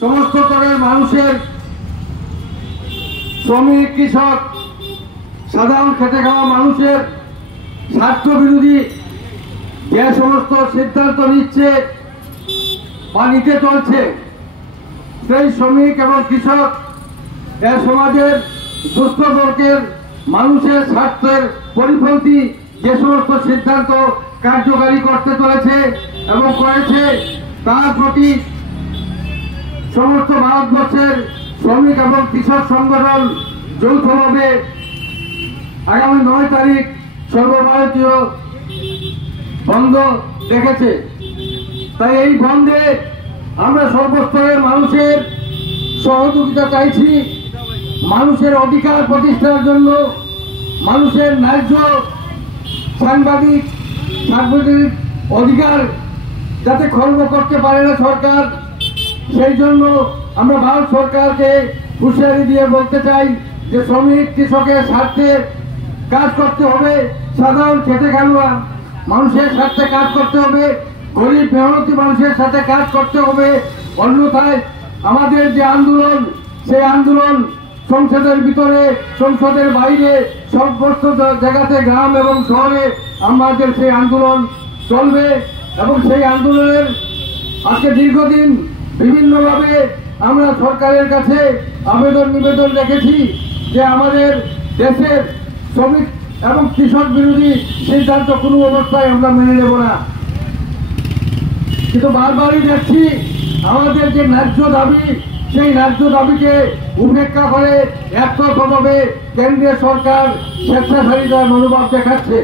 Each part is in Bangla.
সমস্ত স্তরের মানুষের, শ্রমিক, কৃষক, সাধারণ খেটে খাওয়া মানুষের স্বার্থ বিরোধী যে সমস্ত সিদ্ধান্ত নিচ্ছে বা নিতে চলছে, সেই শ্রমিক এবং কৃষক এ সমাজের দুস্থ বর্গের মানুষের স্বার্থের পরিপন্থী যে সমস্ত সিদ্ধান্ত কার্যকারী করতে চলেছে এবং করেছে, তার প্রতি সমস্ত ভারতবর্ষের শ্রমিক এবং কৃষক সংগঠন যৌথভাবে আগামী 9 তারিখ সর্বভারতীয় বন্ধ রেখেছে। তাই এই বন্ধে আমরা সর্বস্তরের মানুষের সহযোগিতা চাইছি। মানুষের অধিকার প্রতিষ্ঠার জন্য, মানুষের ন্যায্য সাংবাদিক অধিকার যাতে খর্ব করতে পারে না সরকার, সেই জন্য আমরা ভারত সরকারকে হুঁশিয়ারি দিয়ে বলতে চাই যে শ্রমিক কৃষকের স্বার্থে কাজ করতে হবে, সাধারণ খেটে খাওয়া মানুষের স্বার্থে কাজ করতে হবে, গরিব মেহনতি মানুষের সাথে কাজ করতে হবে। অন্যথায় আমাদের যে আন্দোলন, সেই আন্দোলন সংসদের ভিতরে, সংসদের বাইরে, সমস্ত জায়গাতে, গ্রাম এবং শহরে আমাদের সেই আন্দোলন চলবে। এবং সেই আন্দোলনের আজকে দীর্ঘদিন বিভিন্নভাবে আমরা সরকারের কাছে আবেদন নিবেদন রেখেছি যে আমাদের দেশের শ্রমিক এবং কৃষক বিরোধী সিদ্ধান্ত কোনো অবস্থায় আমরা মেনে নেব না। কিন্তু বারবারই দেখছি আমাদের যে ন্যায্য দাবি, সেই ন্যায্য দাবিকে উপেক্ষা করে একতরফাভাবে কেন্দ্রীয় সরকার স্বেচ্ছাচারিতার মনোভাব দেখাচ্ছে।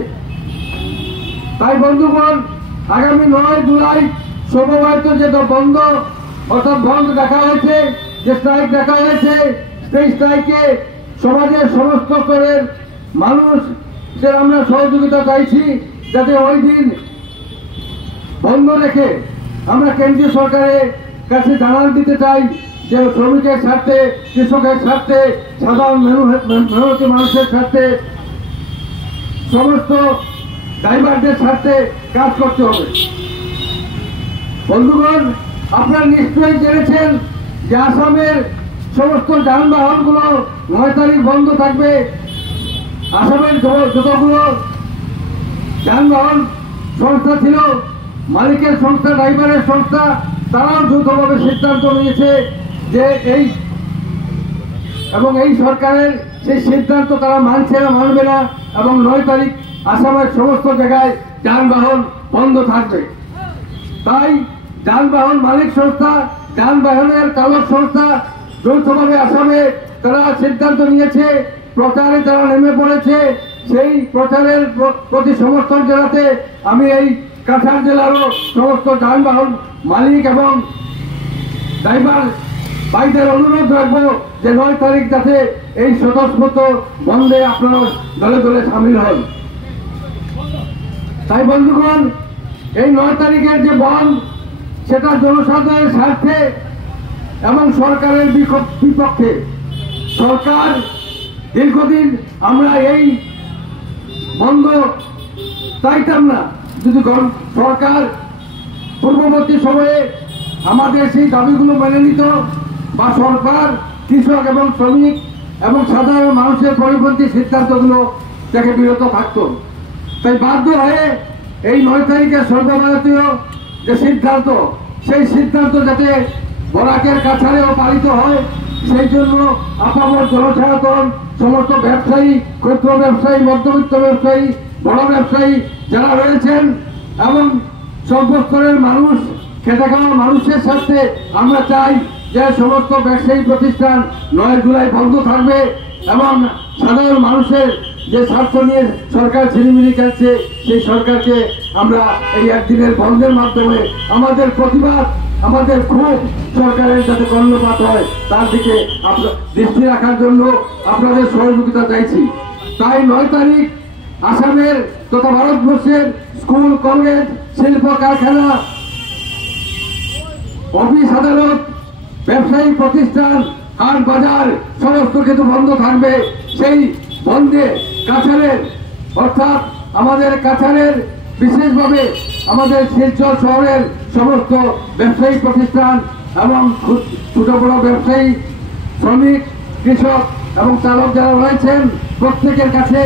তাই বন্ধুগণ, আগামী 9 জুলাই সর্বভারতীয় যে বন্ধ অর্থাৎ বন্ধ দেখা হয়েছে, যে স্ট্রাইক দেখা হয়েছে, সেই স্ট্রাইকে সমাজের সমস্ত স্তরের মানুষদের আমরা সহযোগিতা চাইছি, যাতে ওই দিন বন্ধ রেখে আমরা কেন্দ্রীয় সরকারের কাছে জানান দিতে চাই যে শ্রমিকের স্বার্থে, কৃষকের স্বার্থে, সাধারণ মেহনতি মানুষের স্বার্থে, সমস্ত ড্রাইভারদের স্বার্থে কাজ করতে হবে। বন্ধুগণ, আপনারা নিশ্চয়ই জেনেছেন যে আসামের সমস্ত যানবাহনগুলো 9 তারিখ বন্ধ থাকবে। আসামের যতগুলো যানবাহন সংস্থা ছিল, মালিকের সংস্থা, ড্রাইভারের সংস্থা, তারাও যৌথভাবে সিদ্ধান্ত নিয়েছে যে এই সরকারের সেই সিদ্ধান্ত তারা মানছে না, মানবে না, এবং 9 তারিখ আসামের সমস্ত জায়গায় যানবাহন বন্ধ থাকবে। তাই যানবাহন মালিক সংস্থা, যানবাহনের চালক সংস্থা যৌথভাবে আসামে তারা সিদ্ধান্ত নিয়েছে, প্রচারে তারা নেমে পড়েছে। সেই প্রচারের প্রতি সমর্থন জানাতে আমি এই কাছাড় জেলারও সমস্ত যানবাহন মালিক এবং ড্রাইভার ভাইদের অনুরোধ রাখবো যে 9 তারিখ যাতে এই স্বতঃস্ফূর্ত বন্ধে আপনারা দলে দলে সামিল হন। তাই বন্ধুগণ, এই 9 তারিখের যে বন্ধ, সেটা জনসাধারণের স্বার্থে এবং সরকারের বিপক্ষে। সরকার দীর্ঘদিন আমরা এই বন্ধ চাইতাম না, যদি সরকার পূর্ববর্তী সময়ে আমাদের সেই দাবিগুলো মেনে নিত, বা সরকার কৃষক এবং শ্রমিক এবং সাধারণ মানুষের পরিপন্থী সিদ্ধান্তগুলো থেকে বিরত থাকত। তাই বাধ্য হয়ে এই 9 তারিখের সর্বভারতীয় যে সিদ্ধান্ত, সেই সিদ্ধান্ত যাতে বরাকের কাছাড়েও পালিত হয়, সেই জন্য আপামর জনসাধারণ, সমস্ত ব্যবসায়ী, ক্ষুদ্র ব্যবসায়ী, মধ্যবিত্ত ব্যবসায়ী, বড় ব্যবসায়ী যারা রয়েছেন এবং সর্বস্তরের মানুষ, খেটে খাওয়া মানুষের সাথে আমরা চাই যে সমস্ত ব্যবসায়ী প্রতিষ্ঠান 9 জুলাই বন্ধ থাকবে এবং সাধারণ মানুষের যে স্বার্থ নিয়ে সরকার ঝিলিমিলি খেলছে, সেই সরকারকে আমরা এই একদিনের বন্ধের মাধ্যমে আমাদের প্রতিবাদ, আমাদের খুব সরকারের যাতে কর্ণপাত হয় তার দিকে দৃষ্টি রাখার জন্য আপনাদের সহযোগিতা চাইছি। তাই 9 তারিখ আসামের তথা ভারতবর্ষের স্কুল, কলেজ, শিল্প কারখানা, অফিস আদালত, ব্যবসায়িক প্রতিষ্ঠান, হাট বাজার সমস্ত কিছু বন্ধ থাকবে। সেই বন্ধে কাছাড়ের অর্থাৎ আমাদের কাছাড়ের বিশেষভাবে আমাদের শিলচর শহরের সমস্ত ব্যবসায়িক প্রতিষ্ঠান, এবং ছোট বড় ব্যবসায়ী, শ্রমিক, কৃষক এবং চালক যারা রয়েছেন প্রত্যেকের কাছে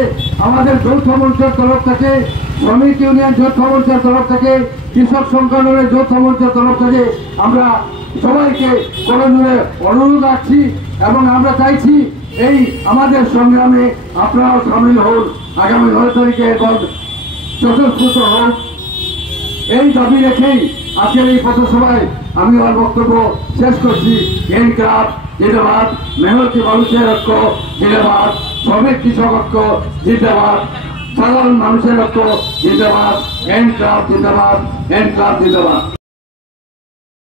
আমাদের যৌথ মঞ্চের তরফ থেকে, শ্রমিক ইউনিয়ন যৌথ মঞ্চের তরফ থেকে, কৃষক সংগঠনের যৌথ মঞ্চের তরফ থেকে আমরা সবাইকে করজোড়ে অনুরোধ রাখছি এবং আমরা চাইছি এই আমাদের সংগ্রামে আপনারাও সামিল হন। আগামী 9 তারিখে এবং চতুর্থ হোক, এই দাবি রেখেই আজকের এই পথসভায় আমি আমার বক্তব্য শেষ করছি। ইনকলাব জিন্দাবাদ, মেহনতি মানুষের ঐক্য জিন্দাবাদ, শ্রমিক কৃষক ঐক্য জিন্দাবাদ, সাধারণ মানুষের ঐক্য জিন্দাবাদ, ইনকলাব জিন্দাবাদ, ইনকলাব জিন্দাবাদ।